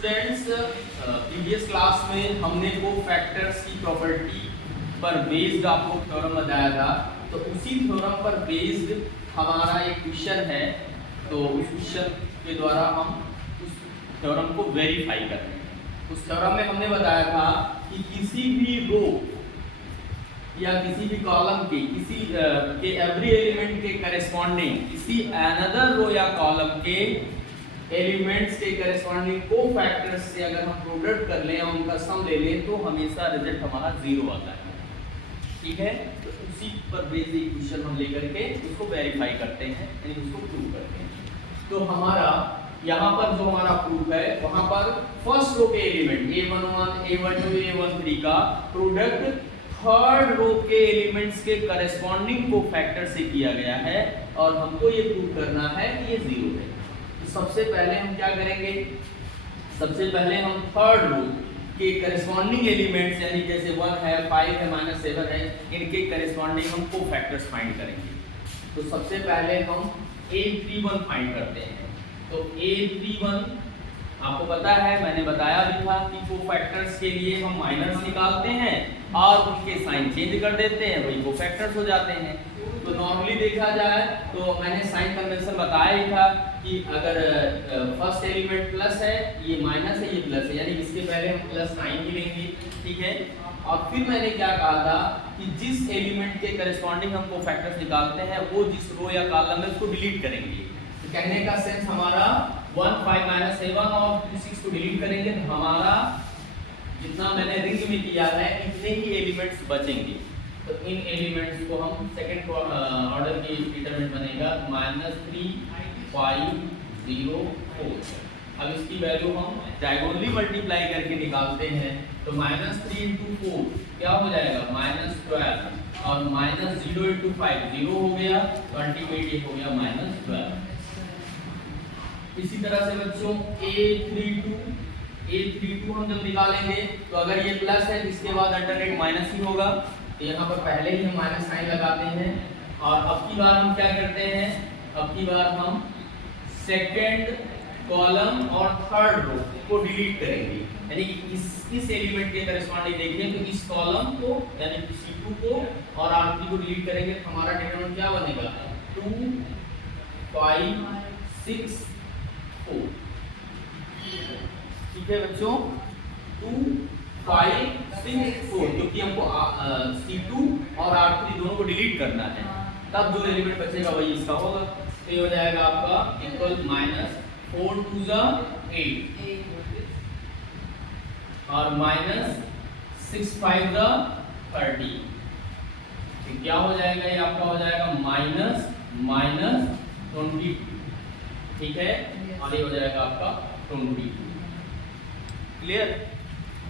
Students, previous class में हमने को फैक्टर्स की प्रॉपर्टी पर बेस्ड आपको थ्योरम बताया था। तो उसी थ्योरम पर बेस्ड हमारा एक क्वेश्चन है। तो उस क्वेश्चन के द्वारा हम उस थ्योरम को वेरीफाई कर रहे हैं। उस थ्योरम में हमने बताया था कि किसी भी रो या किसी भी कॉलम के किसी के एवरी एलिमेंट के करस्पॉन्डिंग किसी अनदर रो या कॉलम के एलिमेंट्स के करस्पॉन्डिंग को फैक्टर्स से अगर हम प्रोडक्ट कर लें और उनका सम ले लें तो हमेशा रिजल्ट हमारा 0 आता है। ठीक है, तो उसी पर बेस्ड क्वेश्चन हम लेकर के उसको वेरीफाई करते हैं, यानी उसको प्रूव करते हैं। तो हमारा यहाँ पर जो हमारा प्रूफ है वहां पर फर्स्ट रो के एलिमेंट a11, a12, a13 का प्रोडक्ट थर्ड रो के एलिमेंट्स के करस्पॉन्डिंग को फैक्टर से किया गया है और हमको ये प्रूव करना है कि ये 0 है। तो सबसे पहले हम क्या करेंगे, सबसे पहले हम थर्ड रो के करस्पॉन्डिंग एलिमेंट्स यानी जैसे 1 है, 5 है, -7 है, इनके करस्पॉन्डिंग हम को फैक्टर्स फाइंड करेंगे। तो सबसे पहले हम a31 फाइंड करते हैं। तो a31 आपको पता है, मैंने बताया भी था कि कोफैक्टर्स के लिए हम माइनस निकालते हैं और उनके साइन चेंज कर देते हैं, वही कोफैक्टर्स हो जाते हैं। तो नॉर्मली देखा जाए तो मैंने साइन कन्वेंशन बताया ही था कि अगर फर्स्ट एलिमेंट प्लस है, ये माइनस है, ये प्लस है, यानी इसके पहले हम प्लस साइन ही लेंगे। ठीक है, और फिर मैंने क्या कहा था कि जिस एलिमेंट के करस्पॉन्डिंग हम कोफैक्टर्स निकालते हैं वो जिस रो या कॉलम में उसको डिलीट करेंगे। तो कहने का सेंस हमारा 1, 5, -7 और 2, 6 को डिलीट करेंगे तो हमारा जितना मैंने रिंग में किया है इतने ही एलिमेंट्स बचेंगे। तो इन एलिमेंट्स को हम सेकंड ऑर्डर की डिटरमिनेंट बनेगा -3, 5, 0, 4। अब इसकी वैल्यू हम डायगोनली मल्टीप्लाई करके निकालते हैं। तो -3 × 4 क्या हो जाएगा, -12 और -0 × 5 0 हो गया, तो अल्टीमेट हो गया -12। इसी तरह से बच्चों a32 हम जब निकालेंगे तो अगर ये प्लस है तो इसके बाद अल्टरनेट माइनस ही होगा। तो यहाँ पर पहले ही हम माइनस साइन लगाते हैं और अब की बार हम क्या करते हैं, अब की बार हम सेकंड कॉलम और थर्ड रो को डिलीट करेंगे। यानी इस एलिमेंट के करस्पॉन्डिंग देखिए तो इस कॉलम को यानी C2 को और R3 को डिलीट करेंगे तो हमारा डिटरमिनेंट क्या बनेगा, 2, 5, 6, 4। ठीक है बच्चों, 2, 5, 6, 4, क्योंकि हमको C2 और R3 दोनों को डिलीट करना है, तब जो एलिमेंट बचेगा वही इसका होगा। तो ये हो जाएगा आपका इक्वल -4 × 2 = 8 और -6, 5 = 30। तो क्या हो जाएगा, ये आपका हो जाएगा -22। ठीक है, और ये हो जाएगा आपका 22। क्लियर।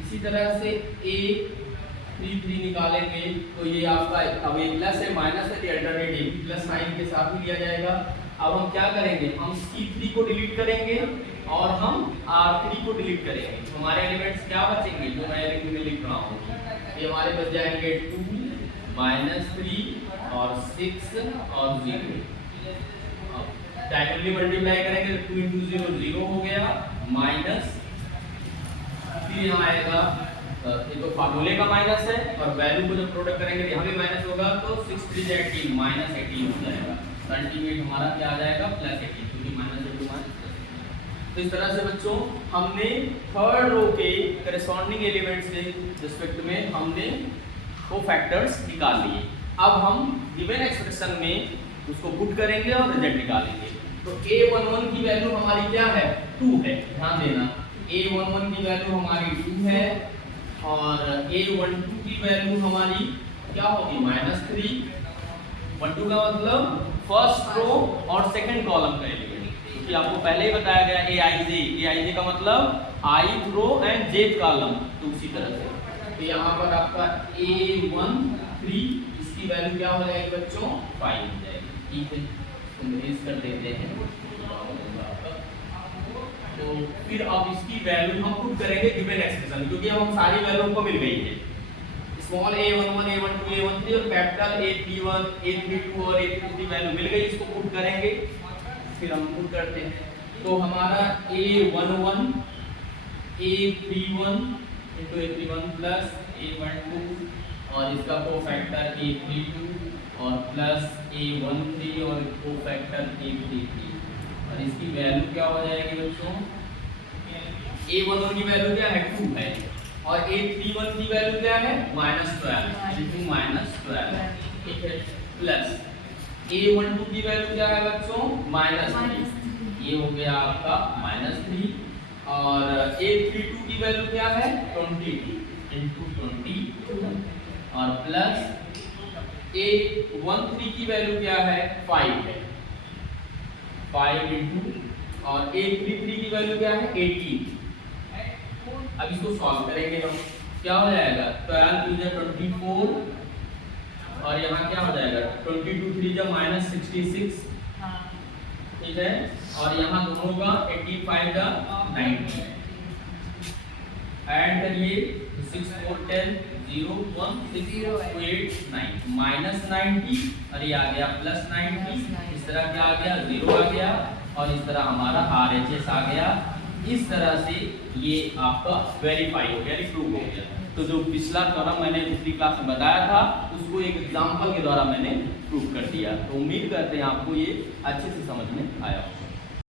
इसी तरह से a33 निकालेंगे तो ये आपका अब ये प्लस है माइनस है, अल्टरनेटिव प्लस साइन के साथ ही लिया जाएगा। अब हम क्या करेंगे, हम C3 को डिलीट करेंगे और हम R3 को डिलीट करेंगे। तो हमारे एलिमेंट्स क्या बचेंगे, जो मैं रिंग में लिख रहा हूँ, ये हमारे बच जाएंगे 2, -3 और 6 और 0। डायगोनली मल्टीप्लाई करेंगे तो 2 × 0 0 हो गया, माइनस फिर यहाँ आएगा ये तो फार्मूले का माइनस है और वैल्यू को जब प्रोडक्ट करेंगे यहाँ भी माइनस होगा तो 6 × 3 = 18 -18 हो जाएगा। अल्टीमेट हमारा क्या आ जाएगा, +18, क्योंकि -2 तो इस तरह से बच्चों हमने थर्ड रो के करस्पॉन्डिंग एलिमेंट्स के रिस्पेक्ट में हमने वो फैक्टर्स निकाल लिए। अब हम गिवन एक्सप्रेशन में उसको पुट करेंगे और रिजल्ट निकालेंगे। तो a11 की वैल्यू हमारी क्या है, 2 है, ध्यान देना। a11 की वैल्यू हमारी 2 है और a12 की वैल्यू हमारी क्या होगी, -3। 12 का मतलब फर्स्ट रो और सेकंड कॉलम का एलिमेंट, क्योंकि आपको पहले ही बताया गया aij का मतलब ith row and jth column. तो उसी तरह से तो यहाँ पर आपका a13 इसकी वैल्यू क्या हो जाएगी बच्चों, 5 हो जाएगी। ठीक है, तो मेज कर देते हैं। तो फिर अब इसकी वैल्यू हम पुट करेंगे गिवन एक्सप्रेशन, क्योंकि अब हम सारी वैल्यू हमको मिल गई है। स्मॉल a11, a12, a13 और कैपिटल a31, a32 और a33 की वैल्यू मिल गई, इसको पुट करेंगे। फिर हम पुट करते हैं तो हमारा a11 A31 into A31 plus A12 और इसका कोफैक्टर A32 और प्लस A13 और कोफैक्टर A33 और इसकी वैल्यू क्या हो जाएगी बच्चों? A11 की वैल्यू क्या है 2 है और A31 की वैल्यू क्या है -12 into -12 ठीक है प्लस A12 की वैल्यू क्या है बच्चों -3 ये हो गया आपका -3 और A32 की वैल्यू क्या है 22 into 22 और प्लस A13 की वैल्यू क्या है 5 है 5 into और A33 की वैल्यू क्या है 18 अब इसको सॉल्व करेंगे हम क्या हो जाएगा 12 2 जा 24 और यहाँ क्या हो जाएगा 22 3 जा -66 ठीक है और यहाँ दोनों का 85 जा 90 ऐड करिए 6 4 10 0 1 6 8 9 -90 और ये आ गया +90 इस तरह क्या आ गया 0 आ गया और इस तरह हमारा RHS आ गया इस तरह से ये आपका वेरीफाई हो गया प्रूव हो गया। तो जो पिछला थ्योरम मैंने पिछली क्लास में बताया था उसको एक एग्जांपल के द्वारा मैंने प्रूव कर दिया। तो उम्मीद करते हैं आपको ये अच्छे से समझ में आया होगा।